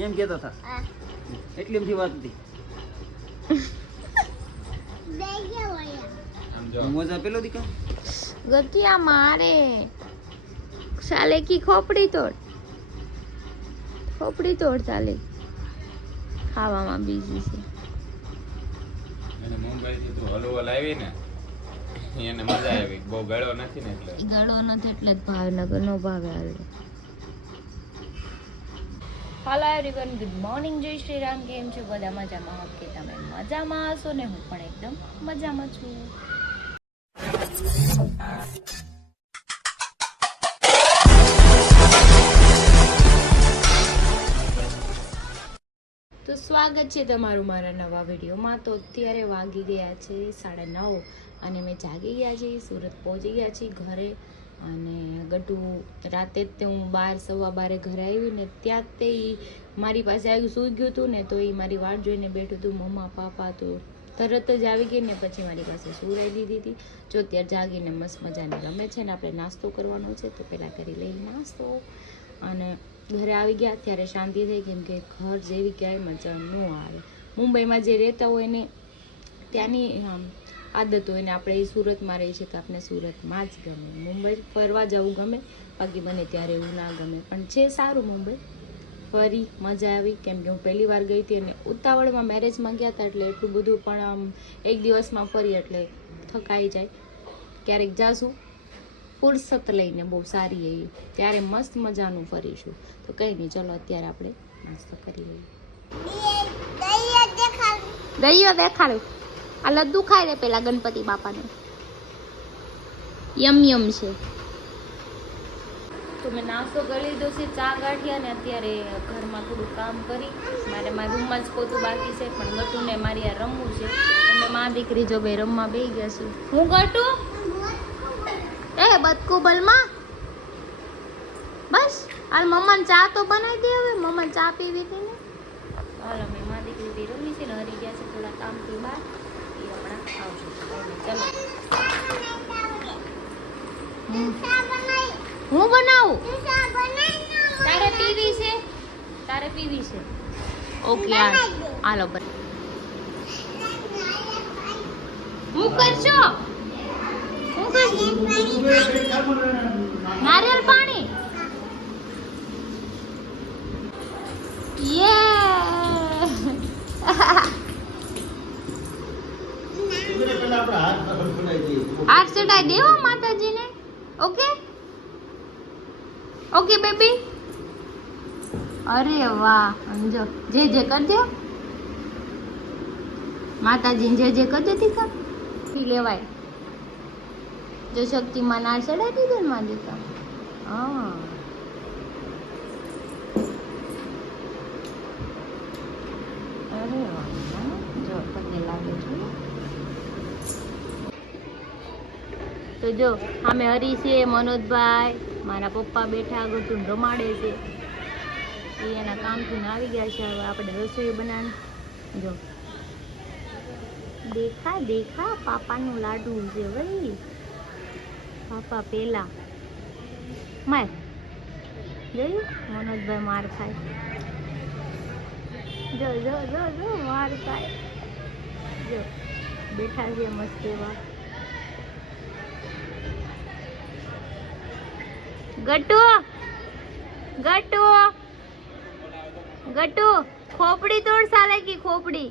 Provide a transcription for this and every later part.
એમ કહેતો હતા એટલી બધી વાત હતી. મોજા પેલો દીકા ગતિયા મારે સાલે કી ખોપડી તોડ સાલે ખાવામાં બીજી છે. અને મુંબઈ થી તું હલવો લાવી ને એને મજા આવી. બહુ ગળો નથી ને એટલે ગળો નથી એટલે જ ભાવનગર નો ભાવે હાલો. હાલો એવરીવન, ગુડ મોર્નિંગ, જય શ્રી રામ. કેમ છો બધા? મજામાં હો કે તમે મજામાં હશો ને? હું પણ એકદમ મજામાં છું. તો સ્વાગત છે તમારું મારા નવા વિડીયોમાં. તો અત્યારે વાગી ગયા છે 9:30 અને અમે જાગી ગયા છીએ, સુરત પહોંચી ગયા છીએ ઘરે. અને ગટુ રાતે જ તે હું 12:15 ઘરે આવી ને ત્યાં તે મારી પાસે આવ્યું, સૂઈ ગયું હતું ને તો એ મારી વાટ જોઈને બેઠું હતું. મમ્મા પાપા તો તરત જ આવી ગઈ ને પછી મારી પાસે સુરાઈ દીધી હતી. જો અત્યારે જાગીને મસ્ત મજાની રમે છે ને આપણે નાસ્તો કરવાનો છે તો પહેલાં કરી લઈ નાસ્તો. અને ઘરે આવી ગયા ત્યારે શાંતિ થઈ, કેમ કે ઘર જેવી ક્યાંય મજા ન આવે. મુંબઈમાં જે રહેતા હોય ને ત્યાંની આદત હોય ને આપણે એ સુરતમાં રહીએ છીએ તો આપણે સુરતમાં જ ગમે. મુંબઈ ફરવા જવું ગમે, બાકી બને ત્યારે એવું ના ગમે. પણ છે સારું મુંબઈ, ફરી મજા આવી. કેમ કે હું પહેલી વાર ગઈ હતી અને ઉતાવળમાં મેરેજમાં ગયા હતા એટલે એટલું બધું પણ આમ એક દિવસમાં ફરી એટલે થકાઈ જાય. ક્યારેક જાશું ફુરસત લઈને બહુ સારી એવી, ત્યારે મસ્ત મજાનું ફરીશું. તો કંઈ નહીં, ચલો અત્યારે આપણે નાસ્તો કરી લઈએ. દહીયો દેખાડું. આ લડ્ડુ ખાઈ લે પેલા ગણપતિ બાપાને, યમ યમ છે. તો મેં નાસ્તો કરી લીધો છે, ચા ગાંઠિયા, ને અત્યારે ઘરમાં થોડું કામ કરી. મારે મારા રૂમમાં જ પોતું બાકી છે, પણ ગટુને મારી આ રમવું છે. અને મા દીકરી જો બે રમવા બેસી ગયા છે. હું ગટુ એ બદકુબલમાં બસ હાલ મમ્માને ચા તો બનાવી દે. હવે મમ્માને ચા પીવી હતી ને. હાલ અમે મા દીકરી બી રમી છે ને હરી ગયા છે થોડા કામથી બહાર. એ હમણાં આવજો. ચલો હું બનાવું. તારે પીવી છે? તારે પીવી છે? ઓકે હાલો બસ. હું કરશો? હું કરશો? નારિયેળ પાણી. હાથ ચડાઈ દેવો માતાજીને. Okay okay baby. અરે વાહ, સમજો જે જે કરજો માતાજીને, જે જે કરજો દીકરા લેવાય. જો શક્તિમાં નાર ચડાવી દીધો ને માં દીકરા. હા અરે વાહ, જો પગે લાગે છે. તો જો અમે હરી છે, મનોજભાઈ, મારા પપ્પા બેઠા ગટુન રમાડે છે. એ એના કામથી આવી ગયા છે. હવે આપણે રસોઈ બનાવી. જો દેખા દેખા પાપાનું લાડુ છે ભાઈ. પાપા પેલા માર જોયું, મનોજભાઈ માર ખાય. જો જો જો જો માર ખાય. જો બેઠા છે મસ્ત એવા. ગટુ ગટુ ગટુ ખોપડી તોડ સાલે કી ખોપડી.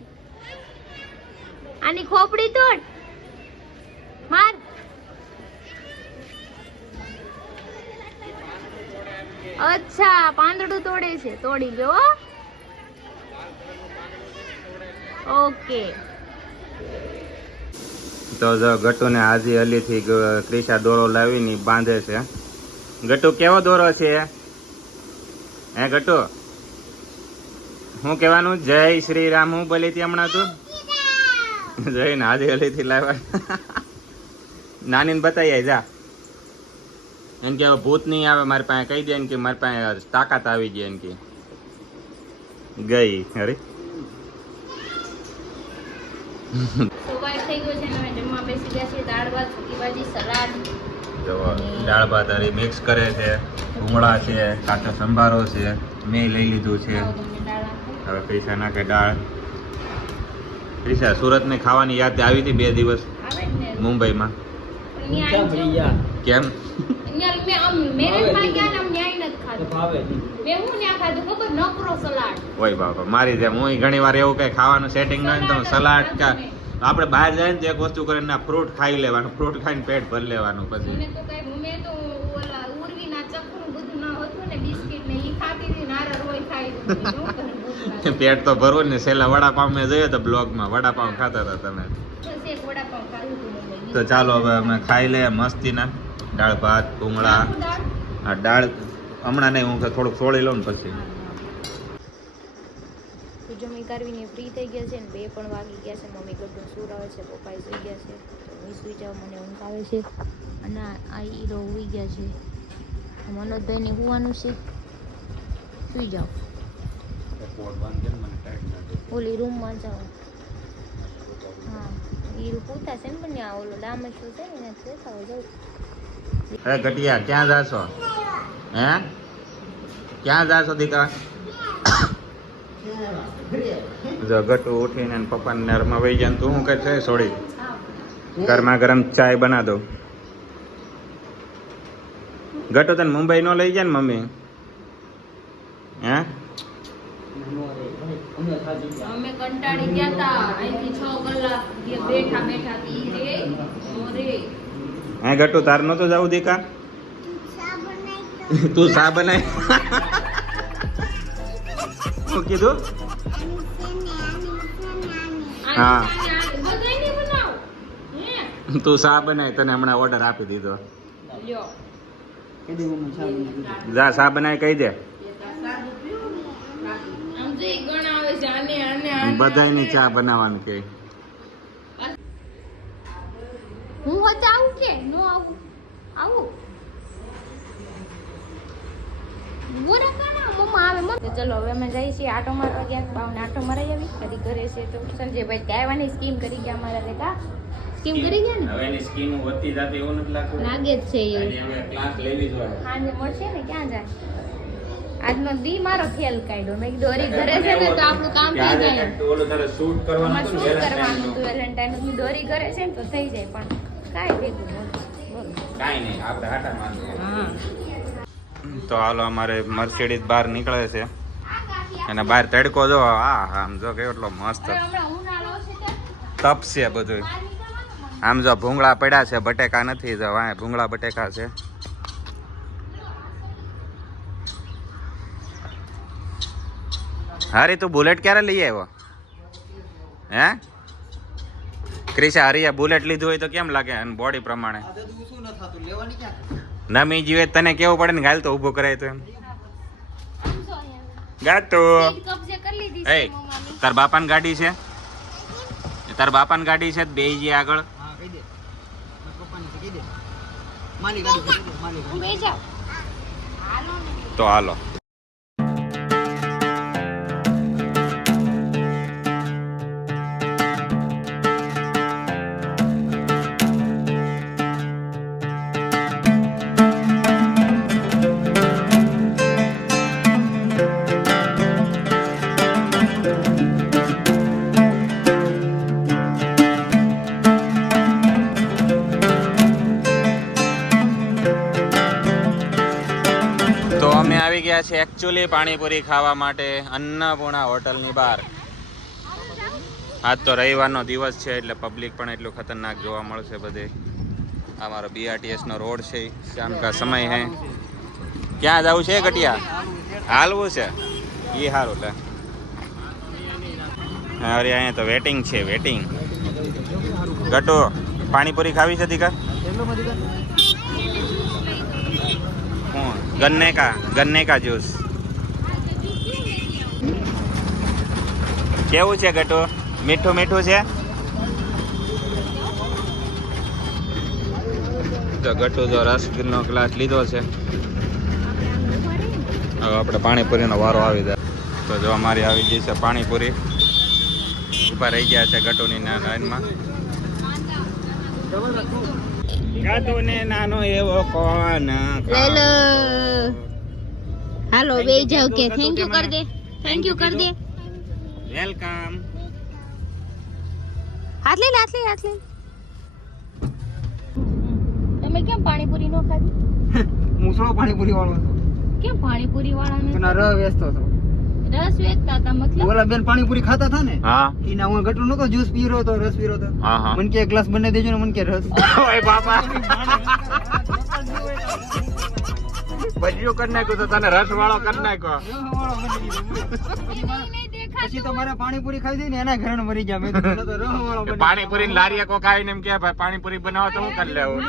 આની ખોપડી તોડ માર. અચ્છા પાંદડું તોડે છે, તોડી લો. ઓકે. તો જો ગટુ ને હાજી અલી થી ક્રિશા દોરો લાવીને બાંધે છે. ગટુ કેવો દોરો છે હે ગટુ? હું કહેવાનું? જય શ્રી રામ. હું બોલી હતી હમણાં તું? જય ને હાજી અલી થી લાવ્યા. નાની ને બતાવી જા. એમ કે ભૂત નહીં આવે મારી પાસે, કહી દે કે મારી પાસે તાકાત આવી ગઈ. એમ કે ગઈ. અરે સવાર થઈ ગયો છે ને અમે જમવા બેસી ગયા છીએ. દાળ ભાત, સૂકી ભાજી, સલાડ. જો દાળ ભાત મિક્સ કરે છે, ભૂંગળા છે, કાચો સંભારો છે. મેં લઈ લીધું છે. આવો તમને દાળ આપું. હવે ક્રિશા નાખે દાળ. ક્રિશા સુરત ને ખાવાની યાદ આવી હતી 2 દિવસ આવે જ ને મુંબઈમાં. પણ ન્યા આઈ જાઉં. કેમ? ન્યા મેં આમ મેરેજમાં ગયા ને આમ ન્યાય નથી ખાધું. ભાવે મેં હું ન્યા ખાધું ખબર નકરો સલાડ. ઓય બાપા મારી જેમ હું ઘણી વાર એવું કઈ ખાવાનું સેટિંગ ન હોય ને તો સલાડ કા આપણે બહાર જાય ને તો એક વસ્તુ કરીને ના ફ્રૂટ ખાઈ લેવાનું, ફ્રૂટ ખાઈને પેટ ભરી લેવાનું પછી. મને તો કઈ મેં તો ઓલા ઉર્વીના ચક્કું બધું ના હતું ને બિસ્કિટ ને ઈ ખાતી હતી નારળ હોય ખાઈ લીધું. શું કરું ભૂખ લાગે. પેટ તો ભરવું ને. છેલ્લા વડાપાવ મેં જોયો તો બ્લોગમાં વડાપાવ ખાતા હતા તમે. બસ એક વડાપાવ ખાધું હતું મુંબઈ. તો ચાલો હવે અમે ખાઈ લઈએ મસ્તીના દાળ ભાત ભૂંગળા. દાળ? આ દાળ હમણાં નહીં, હું થોડુંક સોળી લઉં ને પછી. તો જમી કરવીને ફ્રી થઈ ગયા છે ને 2 પણ વાગી ગયા છે. મમ્મી ગઢું સુરાવે છે, પપ્પાએ સુઈ ગયા છે. તો હું સુઈ જાઉં, મને ઊંઘ આવે છે. અને આ હીરો સુઈ ગયા છે. મનોજભાઈને સુવાનું છે, સુઈ જાઓ. ઓલી રૂમમાં જાઓ. હા હીરો પૂછતા છે ને પણ ત્યાં ઓલો ડામચો છે ને એને લેતા હોય જાઉં. અરે ગટિયા ક્યાં જાશો? હે ક્યાં જાશો દીકા? જો ગટુ ઉઠીને એના પપ્પાને નરમાં વહી જાય. તું શું કરે છે? સોડી ગરમા ગરમ ચાય બના દો. ગટુ તને મુંબઈ નો લઈ જાય ને મમ્મી? હે અમે કંટાળી ગયા તા અહીંથી 6 કલાક બેઠા બેઠા તી રે મોરે. હે ગટુ તાર નતો જાવું દીકા? તું શા બનાય? શું કીધું? હા. બધાયને બનાવ હે તું શા બનાય, તને હમણાં ઓર્ડર આપી દીધો. લ્યો જા શા બનાય કહી દે. આમ જે ગણ આવે છે આને આને આને બધાયની ચા બનાવવાનું કે. હું હોતે આવું કે નો આવું? આવું બોરા કાના મમ્મા આવે મમ્મી. તો ચલો હવે અમે જઈએ છીએ આટો મારવા ગયા. બાવને આટો મરાઈ આવી. કદી ઘરે છે તો સંજયભાઈ ત્યાં આવ્યા સ્કીમ કરી ગયા અમારા લેતા. સ્કીમ કરી ગયા ને? હવે એની સ્કીન વધતી જાતી એવું નથી લાગતું. લાગે જ છે એ. એની હવે ક્લાસ લેવી જોઈએ. સાંજે મળશે ને ક્યાં જાય? આજનો દી મારો ખેલ કાઢ્યો. મેં કીધું દોરી ઘરે છે ને તો આપણું કામ થઈ જાય. ઓલું તારે શૂટ કરવાનું અમારે હતું શું ને, કરવાનું હતું વેલેન્ટાઇન નું. દોરી ઘરે છે ને તો થઈ જાય પણ કાંઈ ભેગું નથી. બોલો. કાંઈ નહીં, આપણે હાટા મારશું. હા તો હાલો અમારે મર્સિડીઝ બહાર નીકળે છે અને બહાર તડકો જો આમ જો કેટલો મસ્ત હમણાં ઉનાળો છે ત્યારે તપશે બધું. આમ જો ભૂંગળા પડ્યા છે, બટેકા નથી. જો આ ભૂંગળા બટેકા છે. હારી તું બુલેટ ક્યારે લઈ આવ્યો? હે ક્રિશા, હરિયા બુલેટ લીધું હોય તો કેમ લાગે બોડી પ્રમાણે? નમી જીવે તને કેવું પડે ને, ગાલ તો ઊભો કરાય તો એમ ગાતો. કબજે કરી લીધી એ છે મમ્માની. તાર બાપાની ગાડી છે? તાર બાપાની ગાડી છે? બે જે આગળ હું બે જાઉં. હાલો ને. તો હાલો. તો અમે આવી ગયા છે એકચ્યુઅલી પાણીપુરી ખાવા માટે અન્નપૂર્ણા હોટલની બહાર. આજ તો રવિવારનો દિવસ છે એટલે પબ્લિક પણ એટલું ખતરનાક જોવા મળશે બધે. આ મારો BRTS નો રોડ છે. શામ કા સમય હે. ક્યાં જવું છે ગટિયા? હાલવું છે એ સારું લે. અરે અહીંયા તો વેટિંગ છે, વેટિંગ. ગટો પાણીપુરી ખાવી છે દીકા? गन्ने का जूस केवू છે ગટો? મીઠું મીઠું છે? તો ગટુ જો રસગુલ્લાનો ગ્લાસ લીધો છે. હવે આપણે પાણીપુરીનો વારો આવી જાય. તો જો અમારી આવી ગઈ છે પાણીપુરી. ઊભા રહી ગયા છે ગટુની લાઈનમાં. ગટુને નાનો એવો કોણ લે લો. હાલો બે જાવ કે થેન્ક યુ કર દે, થેન્ક યુ કર દે. વેલકમ. હાથ લે હાથ લે હાથ લે. તમે કેમ પાણીપુરી નો ખાધી? મૂસળો પાણીપુરી વાળો હતો કેમ પાણીપુરી વાળાને એના રસ વેચતો હતો. રસ વેચતા હતા મતલબ? ઓલા બેન પાણીપુરી ખાતા હતા ને હા એના હું ગટુ નતો જ્યુસ પીરો હતો, રસ પીરો હતો. હા હા. મને કે એક ગ્લાસ બને દેજો ને, મને કે રસ. ઓય બાપા ભજીયો કરી નાખ્યો તો તને રસ વાળો કરી નાખ્યો. પછી તો મારે પાણીપુરી ખાઈ દઈ ને એના ઘરે મરી ગયા. મેં કીધું તો રસ વાળો બની. પાણીપુરી ની લારીએ કોક આવીને એમ કે ભાઈ પાણીપુરી બનાવો તો હું કરી લેવું.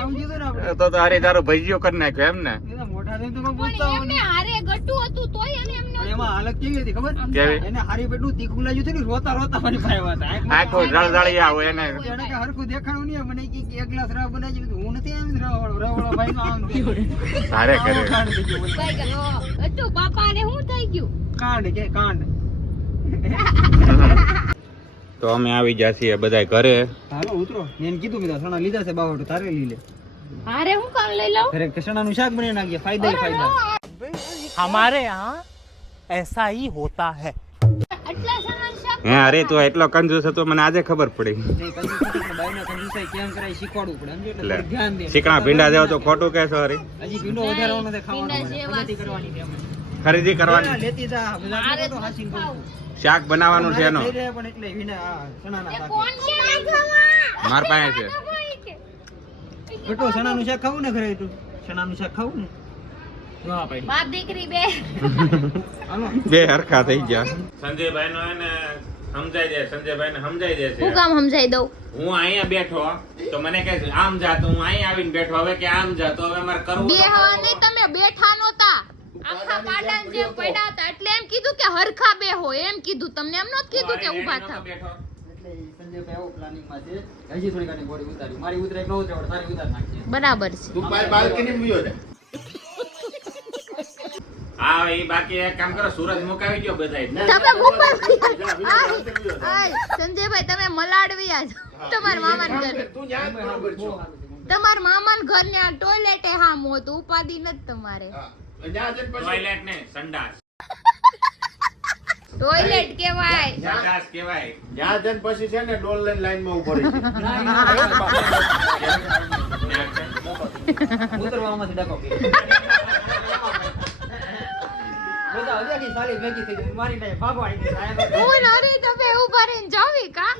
આમ કીધું ને આપણે. તો હારે તારો ભજીયો કરી નાખ્યો એમ ને? એ તો મોટા થઈને તો કોઈ પૂછતા હોય ને. પણ એમાં હાલત કેવી હતી ખબર? કેવી? એને હારી પેટનું તીખું લાગ્યું છે ને, રોતા રોતા મારી પાસે આવ્યા હતા. આખો જળજળિયા હોય એને. એને કે હરખું દેખાણું નહીં. મને કે એક ગ્લાસ રસ બનાવજો. મેં કીધું, હું નથી આમ રસ વાળો ભાઈ નો આમ છે. હારે કરે. કાંડ થઈ ગયો. પાપાને શું થઈ ગયું? કાંડ કે કાંડ. તો અમે આવી ગયા છીએ બધા ઘરે. હાલો ઉતરો. મેં કીધું મેં તો સણા લીધા છે બાવટ, તારે લઈ લે. હારે હું કામ લઈ લઉં? અરે કસણાનું શાક બનાવી નાખીએ. ફાયદા ય ફાયદા. हमारे यहाँ ऐसा ही होता है. આટલા સામાન શાક હે અરે તો એટલો કંજૂસ હતો મને આજે ખબર પડી. નહીં, કંજૂસાઈ બાઈને કંજૂસાઈ કેમ કરાય શીખવાડવું પડે. સમજો? એટલે થોડું ધ્યાન દે. શીકણા ભીંડા જેવો તો ખોટું કે સોરી. હજી ભીંડો વધારવાનો છે, ખાવાનો ભીંડા છે. જેવા પદ્ધતિ કરવાની છે એમાં. ખરીદી કરવાની. લેતી જા. બધા મારે તો તો હાચીને કહું. શાક બનાવવાનું છે એનો. થઈ રહ્યા પણ એટલે ભીંડા આ ચણાના શાક. કોણ છે નાખવા? માર પાસે છે. બેટો ચણાનું શાક ખાવું ને ઘરે તું? ચણાનું શાક ખાવું ને? જો આ ભાઈ. બાપ દીકરી બે હાલો. બે હરખા થઈ ગયા. સંજયભાઈ નો એને સમજાઈ દે. સંજયભાઈ ને સમજાઈ દે છે. હું કામ સમજાઈ દઉં? હું અહીંયા બેઠો તો મને કહે છે આમ જા, તો હું અહીંયા આવીને બેઠો. હવે કે આમ જા, તો હવે મારે કરવું બે હવા નહીં, તમે બેઠા નહોતા, આખા પાડાન જેમ પડ્યા હતા. એટલે એમ કીધું કે હરખા બે હો, એમ કીધું. તમને એમ નહોતું કીધું કે ઊભા થાવ. એટલે ઈ સંજયભાઈ આવો પ્લાનિંગમાં છે. હજી થોડી ઘણી બોડી ઉતારી. મારી ઉતરે કે ન ઉતરે, આપણે તારી ઉતારી નાખીએ. બરાબર છે. હા એ બાકી એક કામ કરો, સુરજ મુકાવી ગયો બધાય. તમે મુંબઈ સંજયભાઈ તમે મલાડવી છો. તમારા મામાના ઘર, તમારા મામાના ઘર ને ટોયલેટ હામ હતું. ઉપાધિ નથી તમારે. ટોયલેટ ને સંડાસ. ટોયલેટ કેવાય. સંડાસ કહેવાય. જ્યાં જન પછી છે ને ડોલ લઈને લાઈનમાં ઉભો રહી છે. ઉતરવામાંથી ડકો કર્યો. બધા હજી આખી સાલી ભેગી થઈ ગઈ. મારી નાઈ ભાગવાની છે. આયા તો હું નરી તમે ઉભા રહીને જાવી કા?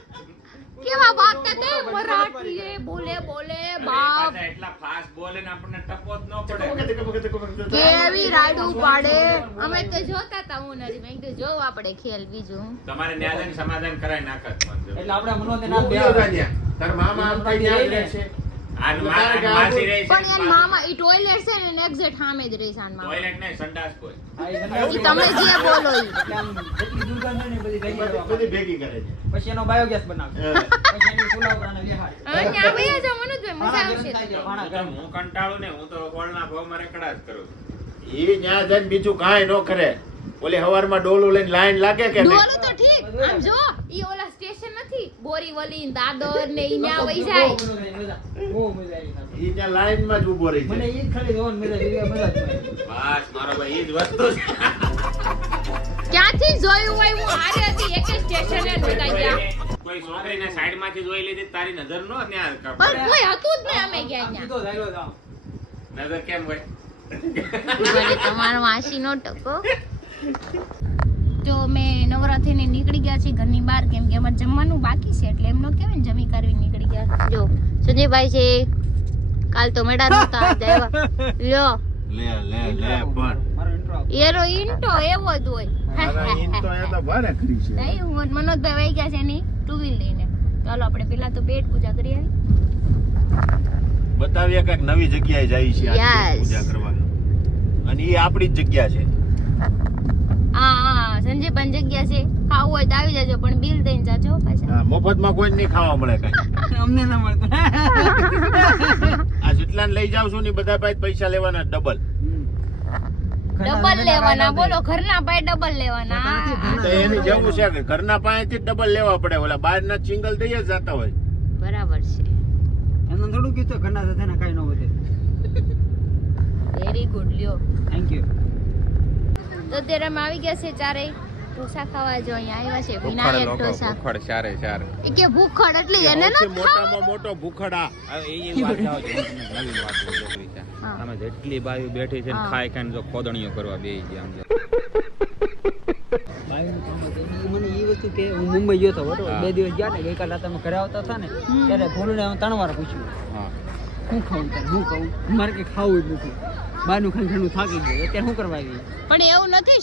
કેવા વાગતા તે મરાઠી એ બોલે બોલે બાપ. એટલા ફાસ્ટ બોલે ને આપણને ટપો જ ન પડે. કેવી રાડું પાડે. અમે તે જોતા તા. હું નરી મેં કીધું જોવ આપણે ખેલ બીજું. તમારે ન્યાય સમાધાન કરાય નાખત મને. એટલે આપણે મનોને નામ બે ઉભી ઉભા ત્યાં. તાર મામા આમ થાય ત્યાં જ રહેશે. આ માસી રહી છે. પણ એન મામા ઈ ટોયલેટ છે ને એક્ઝેક્ટ સામે જ રહી સાન મામા. ટોયલેટ નહીં, સંડાસ કોઈ. ઈ તમે જે બોલો ઈ. એટલે આમ જેટલી દુર્ગંધ હોય ને એ બધી ભેગી કરવા. બધી ભેગી કરે છે. પછી એનો બાયોગેસ બનાવશે. પછી એની ચૂલા ઉપર આને બેહાડે. અહીંયા વયા જાઓ મનોજભાઈ, મજા ભાણા આવશે. ગરમ થાય છે, ભાણા હું તો ગરમ. હું કંટાળું ને, હું તો હોળના ભાવમાં રેકડા જ કરું. ઈ ત્યાં જઈને બીજું કાંઈ ન કરે. ઓલી હવારમાં ડોલું લઈને લાઈન લાગે કે નહીં? ડોલું તો ઠીક. આમ જો ઈ ઓલા સ્ટેશન નથી બોરીવલી ને દાદર ને ઈ ન્યા વઈ જાય. બહુ મજા આવી ખાતે. ઈ ત્યાં લાઈનમાં જ ઉભો રહી મને છે. ઈ જ ખાલી જોવાની મજા આવી. બીજી મજા જ નહીં. બસ મારો ભાઈ ઈ જ વસ્તુ છે. ક્યાંથી જોયું હોય? હું હારે હતી એક સ્ટેશને નહોતા ગયા. કોઈ છોકરીને સાઈડમાંથી જોઈ લીધી તારી નજર નો ત્યાં પણ કોઈ હતું જ નહીં. અમે ગયા સીધો ધાયલો જ આમ. નજર કેમ હોય? ત્યાં તમારો વાસીનો ટકો. જો મેં નવરાત્રીને નીકળી ગયા છીએ ઘરની બહાર, કેમ કે અમારે જમવાનું બાકી છે. એટલે એમનો કેવાય ને જમી કરવી નીકળી ગયા. જો સંજયભાઈ છે. કાલ તો મેળા નહોતા, આજ આવ્યા. લ્યો લે પણ મારો intro આપો. એરો ઇન્ટો એવો જ હોય. મારા ઈન તો એ તો ભારે ખરી છે. નહીં, હું મનોજભાઈ વહી ગયા છે એની ટુ વ્હીલ લઈને. ચાલો આપણે પેલા તો પેટ પૂજા કરી આવી. બતાવીએ કઈક નવી જગ્યાએ જાય છે Yes. આ પૂજા કરવા. અને ઈ આપણી જ જગ્યા છે. હા સંજય પણ જગ્યા છે. ખાવું હોય તો આવી જાજો, પણ બિલ દઈને જાજો પાછા. હા, મફતમાં કોઈ નહીં ખાવા મળે કઈ. અમને ના મળતું. આ જેટલાને લઈ જાવ છું ને ઈ બધા પાસે પૈસા લેવાના ડબલ. ડબલ લેવાના બોલો, ઘરના પાય ડબલ લેવાના. તો એની જેવું છે કે ઘરના પાસેથી જ ડબલ લેવા પડે. ઓલા બહારના સિંગલ દઈ જ જતા હોય. બરાબર છે. એનું થોડું કીધું ઘરના સાથે કાંઈ ન વધે. વેરી ગુડ લ્યો. Thank you. તો અત્યારે અમે આવી ગયા છે ચારે ઢોસા ખાવા. જો અહીંયા આવ્યા છે વિનાયક ઢોસા. ભૂખડ ચારે ચાર. એ કે ભૂખડ એટલે એને ન સૌથી મોટામાં મોટો ભૂખડા. એ વાત જાવ છો, તમને નવી વાત બોલી છે. આમે જેટલી બાયું બેઠી છે ને ખાઈ ખાઈને જો ખોદણીઓ કરવા બેહી ગયા આમ જો. મને એ વસ્તુ કે હું મુંબઈ ગયો હતો બરોબર, 2 દિવસ ગયા ને, ગઈકાલ રાતે અમે ઘરે આવતા હતા ને ત્યારે ભોલુને હું 3 વાર પૂછ્યું હા હું ખાવું તારે, હું ખાવું, મારે કે ખાવું જ નથી, બહારનું ખાઈને ઘણું થાકી ગયું, અત્યારે શું કરવા આવી? પણ એવું નથી.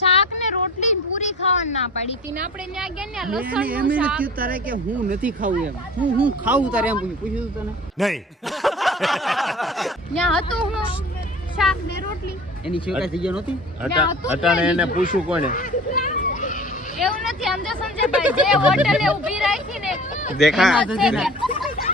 શાક ને રોટલી ને પૂરી ખાવાનું ના પાડી હતી ને આપણે ત્યાં ગયા ને લસણ એમ નું શાક. નથી તારે કે હું નથી ખાવું એમ, હું ખાવું તારે એમ પૂછ્યું તને ત્યાં હતું હું શાક ને રોટલી. એની છેવટે જગ્યા નહોતી. અટાણે એને પૂછ્યું કોને? એવું નથી. આમ જો સંજયભાઈ જે હોટેલે ઊભી રાખી ને દેખા એમાં છે ને.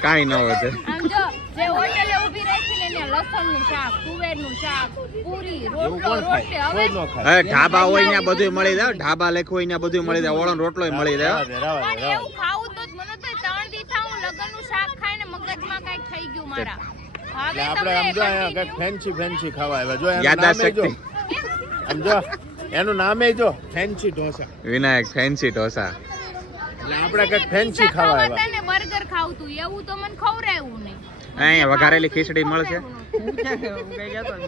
કાઈ ન વધે. આમ જો જે હોટેલે ઊભી રાખી ને એને લસણ નું શાક, તુવેર નું શાક, પૂરી, રોટલો, રોટલી. હવે કોઈ ન ખાય. હવે ઢાબા હોય ને બધું મળી જાય, ઢાબા લખ્યું હોય ને બધું મળી જાય, ઓળો રોટલો મળી જાય. પણ એવું ખાવું તો જ મને તો 3 દી થાઉં લગન નું શાક ખાઈને મગજમાં કઈક થઈ ગયું મારા. હવે આપણે આમ જો અહીંયા તમે કંઈક ફેન્સી ખાવા આવ્યા. જો એનું યાદદાસ્ત નામે જો. શક્તિ. આમ જો એનું નામે જો ફેન્સી ઢોસા. વિનાયક ફેન્સી ઢોસા. એટલે આપણે કંઈક ફેન્સી ખાવા આવ્યા. ને બર્ગર ખાવું તું એવું તો મને ખવરાયું નહીં. અહીંયા વઘારેલી ખીચડી મળશે.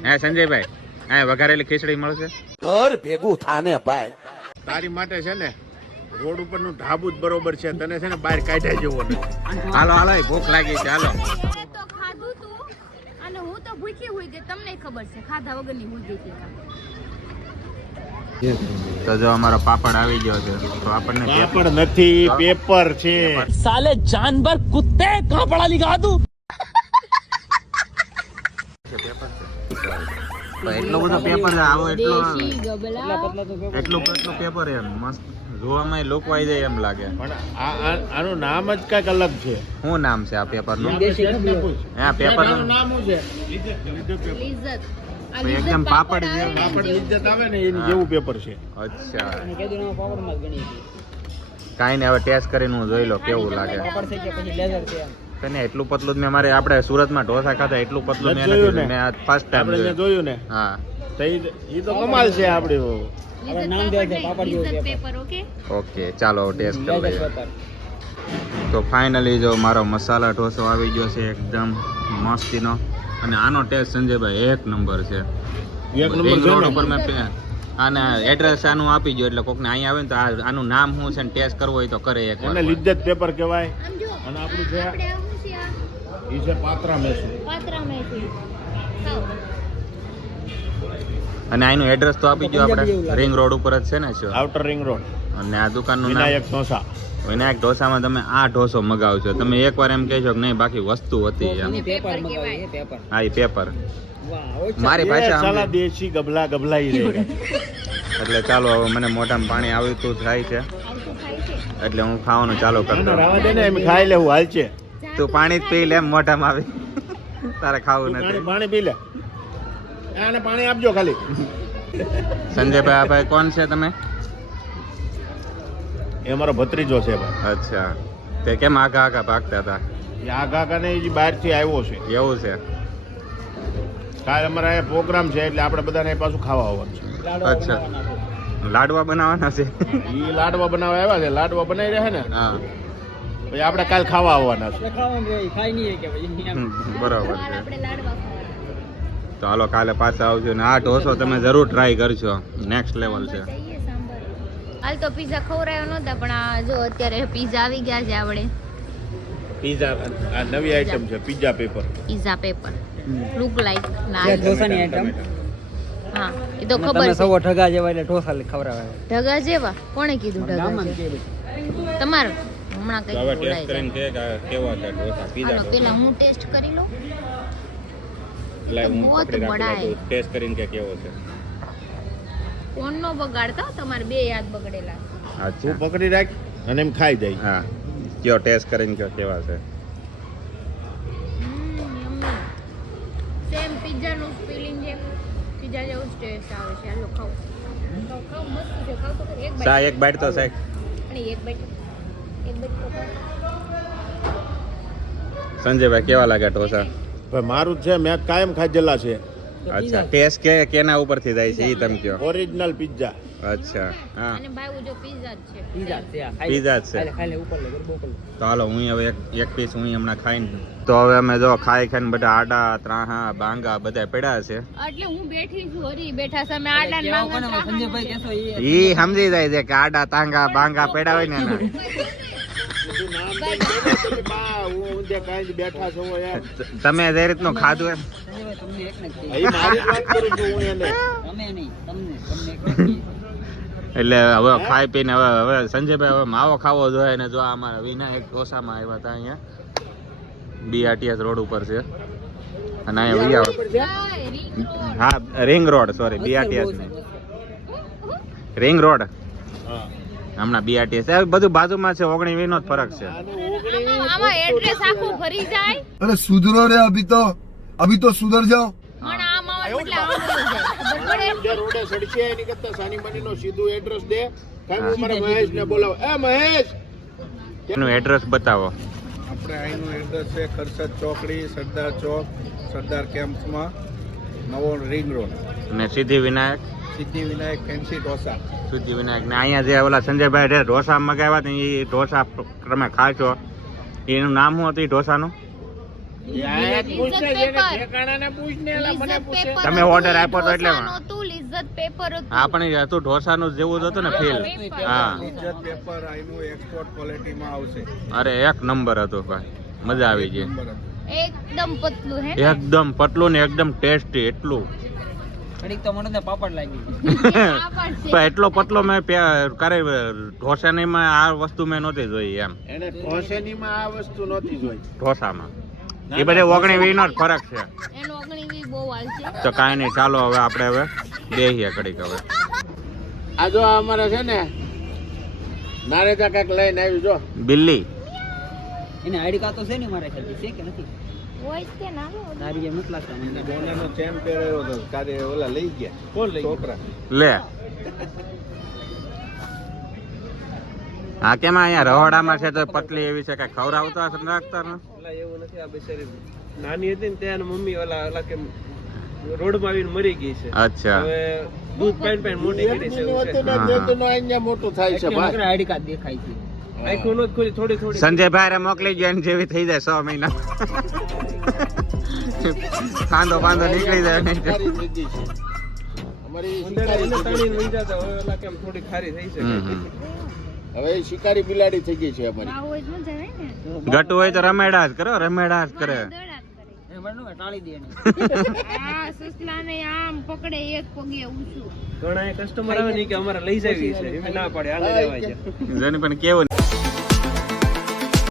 હે સંજયભાઈ, અહીંયા વઘારેલી ખીચડી મળશે. તારી માટે છે ને રોડ ઉપરનું ઢાબુ જ બરોબર છે, તને છે ને બહાર કાઢ્યા જેવો નથી. હાલો હાલો, ભૂખ લાગી છે, હાલો. મેં તો ખાધું તું અને હું તો ભૂખી હોઈ ગઈ. તમને ખબર છે ખાધા વગરની હોઈ ગઈ હતી. તો જો અમારો પાપડ આવી ગયો છે, તો આપણને પાપડ નથી, પેપર છે. साले जानवर कुत्ते कहाँ पढ़ा लिखा तू? એટલો બધો પેપર આવો એટલો દેશી ગબલા. એટલું પેપર એમ મસ્ત જોવામાં લોકવાઈ જાય એમ લાગે. પણ આનું નામ જ કઈક અલગ છે. શું નામ છે આ પેપર નું? પૂછ. હા પેપર આનું નામ શું છે? લિઝ્ઝત. આ તો લિઝ્ઝત એકદમ પાપડ આવે જેવું. ને પાપડ જેવું. ઇજ્જત આવે ને એની જેવું પેપર છે. અચ્છા, કેદુના પાપડમાં જ ગણી હતી. કાઈ ને હવે ટેસ્ટ કરીને હું જોઈ લો કેવું લાગે. પાપડ છે કે પછી લેઝર છે એમ. તને એટલું પતલું જ મેં મારે આપણે સુરતમાં ઢોસા ખાધા એટલું પતલું મેં નથી નથી જોયું ને? મેં આ ફર્સ્ટ આપણે ટાઈમ જોયું ને હા. તો ઈ તો કમાલ છે આપડી. લિઝ્ઝત નામ દે છે, પાપડ પાપડ નહીં, જેવું લિઝ્ઝત પેપર. પેપર. ઓકે. ઓકે ચાલો ટેસ્ટ કરી લેઝર લઈએ. પેપર. તો ફાઇનલી જો મારો મસાલા ઢોસો આવી ગયો છે એકદમ મસ્તીનો, અને આનો ટેસ્ટ સંજયભાઈ એક નંબર છે. એક નંબર રિંગ છે રોડ ને? ઉપર મેં આને એડ્રેસ આનું આપી ગયો એટલે કોકને અહીંયા આવે ને તો આનું નામ શું છે ને ટેસ્ટ કરવો હોય તો કરે એક એને વાર. લિજ્જત પેપર કહેવાય. આમ જો અને આપણું છે આપણે આવું છે આ ઈ છે પાત્રા મેસુ. પાત્રા મેથી. ખાઓ. અને આનું એડ્રેસ તો આપી ગયો આપણે, રિંગ રોડ ઉપર જ છે ને શું? આઉટર રિંગ રોડ, અને આ દુકાનનું નામ વિનાયક ઢોસા. વિનાયક ઢોસામાં તમે આ ઢોસો મગાવજો. તમે એકવાર એમ કહેશો કે નહીં બાકી વસ્તુ હતી એમ. એની પેપર મગાવી, એ પેપર. હા એ પેપર વાહ, ઓછા. મારી એ ભાષા સાલા સમજી. દેશી ગબલા ગબલાઈ રહે. એટલે ચાલો હવે મને મોઢામાં પાણી આવતું થાય છે આવતું થાય છે. એટલે હું ખાવાનું ચાલુ કરી એને દઉં. રાવા દે ને, એમ ખાઈ લેવું હાલ છે. તું પાણી જ પી લે એમ મોઢામાં આવી. તારે ખાવું પાણી નથી. પાણી પી લે. આને પાણી આપજો ખાલી. સંજયભાઈ આ ભાઈ કોણ છે તમે? એ અમારો ભત્રીજો છે ભાઈ. અચ્છા, તે કેમ આગા આગા ભાગતા હતા? એ આઘા કાને બહાર થી આવ્યો છે. એવું છે? કાલે અમારા અહીંયા પ્રોગ્રામ છે એટલે આપણે બધાને પાછું ખાવા આવવાનું છે. લાડવા અચ્છા. બનાવવાના. લાડવા બનાવવાના છે? ઈ લાડવા બનાવવા આવ્યા છે, લાડવા બનાવી રહે ને હા પછી આપણે કાલ ખાવા આવવાના છે. એટલે ખાવાનું જોઈએ, ખાઈ નહીં કે પછી એમ. બરોબર કાલ છે. આપણે લાડવા ખાવાના. તો હાલો કાલે પાછા આવજો ને આ ઢોસો તમે જરૂર ટ્રાય કરજો, નેક્સ્ટ લેવલ છે. જઈએ સાંભર. હાલ તો પીઝા ખવરાયો નહોતા પણ આ જો અત્યારે પીઝા આવી ગયા છે આપણે. પીઝા આ નવી આઈટમ છે, pizza paper. Pizza paper look like જે નાઈસ. ઢોસાની આઈટમ. હા એ તો અને ખબર તમે છે. સૌ ઠગા જેવા એટલે ઢોસા ખવડાવે. ઢગા જેવા કોણે કીધું ઢગા ગામમાં જેવા? કેવું? તમારું હમણાં કઈ તો હવે બોલાય ટેસ્ટ કરીને જાય. કે કેવા છે ઢોસા, પીઝા હાલો પેલા હું ટેસ્ટ કરી લઉં. એટલે હું મોત પકડી બડાય. રાખું ટેસ્ટ કરીને કે કેવો છે. ફોન નો બગાડતા તમારે બે યાદ બગડેલા. તું અચ્છા પકડી રાખ અને એમ ખાઈ જાય. હા, કયો ટેસ્ટ કરીને કયો કેવા છે. સેમ પિઝા નું ફીલિંગ છે. પિઝા જેવું ટેસ્ટ આવે છે. હાલો ખાઓ. ખાઓ, ખાઓ, મસ્ત છે. ખાઓ તો ખરી. એક સા bite. એક બાઈટ તો સાહેબ. અને એક bite. એક bite તો ખાઓ. સંજયભાઈ કેવા લાગ્યા ઢોસા? ભાઈ મારું જ છે, મેં કાયમ ખાધેલા છે. અચ્છા ટેસ્ટ કેના ઉપરથી થાય છે એ તમે કહો. Original pizza. અચ્છા હા અને ભાઈ જો પિઝા જ છે પીઝા છે આ, ખાઈ લે. પીઝા જ છે. ખાઈ લે, ઉપર લે, બોકલ લે. તો હાલો હું હવે એક પીસ હું હમણાં ખાઈને તો હવે અમે જો ખાઈ ખાઈને બધા આડા ત્રાહા બાંગા બધા પડ્યા છે. એટલે હું બેઠી છું હરી બેઠા છે અમે આડા ને કેવા કોને માંગા સંજયભાઈ કહેશો ઈ ઈ સમજી જાય છે કે આડા તાંગા બાંગા પડ્યા હોય ને એના. બધું નામ દઈ દે ને તમે બા હું ઊંધે કાંઈ જ બેઠા છો એમ. તમે જે રીતનું ખાધું એમ સંજયભાઈ તમને એકને જ કહીએ. અહીં મારી જ વાત કરું છું હું એને. તમે નહીં, તમને એકને જ કહીએ. એટલે હવે ખાઈ પીને હવે સંજયભાઈ હવે માવો ખાવો જોઈએ ને જો આ અમારા વિનાયક ઢોસામાં આવ્યા હતા અહીંયા BRTS રોડ ઉપર છે અને અહીંયા હા રિંગ રોડ સોરી BRTS ને રિંગ રોડ હા. હમણાં BRTS બધું બાજુમાં છે 19 નો જ ફરક છે. આમાં એડ્રેસ આખું ભરી જાય अरे सुधरो रे अभी तो सुधर जाओ પણ આમાં એટલે આમ ભરી જાય ખબર પડે જે રોડે સડશે એની કરતા સાની મનીનો સીધું એડ્રેસ દે. કાંઈ હું મારા મહેશને બોલાવો. એ મહેશ એનું એડ્રેસ બતાવો. આપણે અહીંનું એડ્રેસ છે ખરસદ ચોકડી સરદાર ચોક સરદાર કેમ્પમાં નવો રિંગ રોડ અને સિદ્ધિ વિનાયક સિદ્ધિ વિનાયક ફેન્સી ઢોસા સિદ્ધિ વિનાયક ને અહીંયા જે ઓલા સંજયભાઈ જે ઢોસા મગાવ્યા હતા એ ઢોસા તમે ખાશો એનું નામ શું હતું એ ઢોસાનું યાર પૂછ ને એને ઠેકાણાને પૂછ ને એલા મને પૂછે. તમે order આપ્યો તો એટલે નહોતું લિઝ્ઝત પેપર હતું હા પણ એ હતું ઢોસાનું જેવું જ હતું ને ફીલ હા ઇજ્જત પેપર અહીંનું એક્સપોર્ટ ક્વોલિટીમાં આવશે અરે એક નંબર હતું ભાઈ મજા આવી ગઈ એકદમ પતલું હે એકદમ પતલું ને એકદમ ટેસ્ટી એટલું ઘડીક તો મને તો પાપડ લાગી. પણ એટલો પતલો મેં કરે ઢોસાનીમાં આ વસ્તુ મેં નહોતી જોઈ એમ એને ઢોસેનીમાં આ વસ્તુ નહોતી જોઈ. ઢોસામાં એ બધે 19 નો જ ફરક છે. એનો અગણી બહુ હાલ છે તો કાંઈ નહીં ચાલો હવે આપણે હવે બેહીએ ઘડીક હવે આ જો આ અમારે છે ને નારેતા કાંઈક લઈને આવી જો. બિલ્લી એને આઈડી કાર્ડ તો છે ને મારે ખ્યાલથી, છે કે નથી? હોય છે ના તારી એમ નથી લાગતા મને. સોનાનો ચેન પહેરેલો હતો તારે ઓલા લઈ ગયા કોણ લઈ છોકરા લે હા કેમ અહીંયા રહોડામાં છે તો પતલી એવી છે કઈ ખવડાવતા હશે ને રાખતા ને એવું નથી આ બિચારી નાની હતી ને ત્યાં મમ્મી ઓલા કે રોડમાં આવીને મરી ગઈ છે અચ્છા હવે દૂધ પાઈન મોટી કરી છે એવું છે. નેતનો અહીંયા મોટું થાય છે ભાઈ. આઈડી કાર્ડ દેખાય છે. આંખો નો જ ખોલી થોડી થોડી સંજયભાઈ મોકલી ગયો એની જેવી થઈ જાય 6 મહિના કાંદો બાંધો નીકળી જાય નહીં તો. શિકારી થઈ ગઈ છે. અમારી ઉંદરડા શિકારી એને થઈ ગઈ તાણીને વહી જતા હવે ઓલા કેમ થોડી ખારી થઈ છે હમ. છે. હવે એ શિકારી બિલાડી થઈ ગઈ છે અમારી. આવું જ મજા આવે ને ગટુ હોય તો રમેડા જ કરો રમેડા જ કરે દડા જ કરે એ મને નો ટાળી દે એને. આ સસલાને આમ પકડે એક પગે ઊંચું ઘણા કસ્ટમર આવે ને કે અમારે લઈ જાવી છે એમ ના પાડે હાલે લેવા જાય જેની પણ કેવું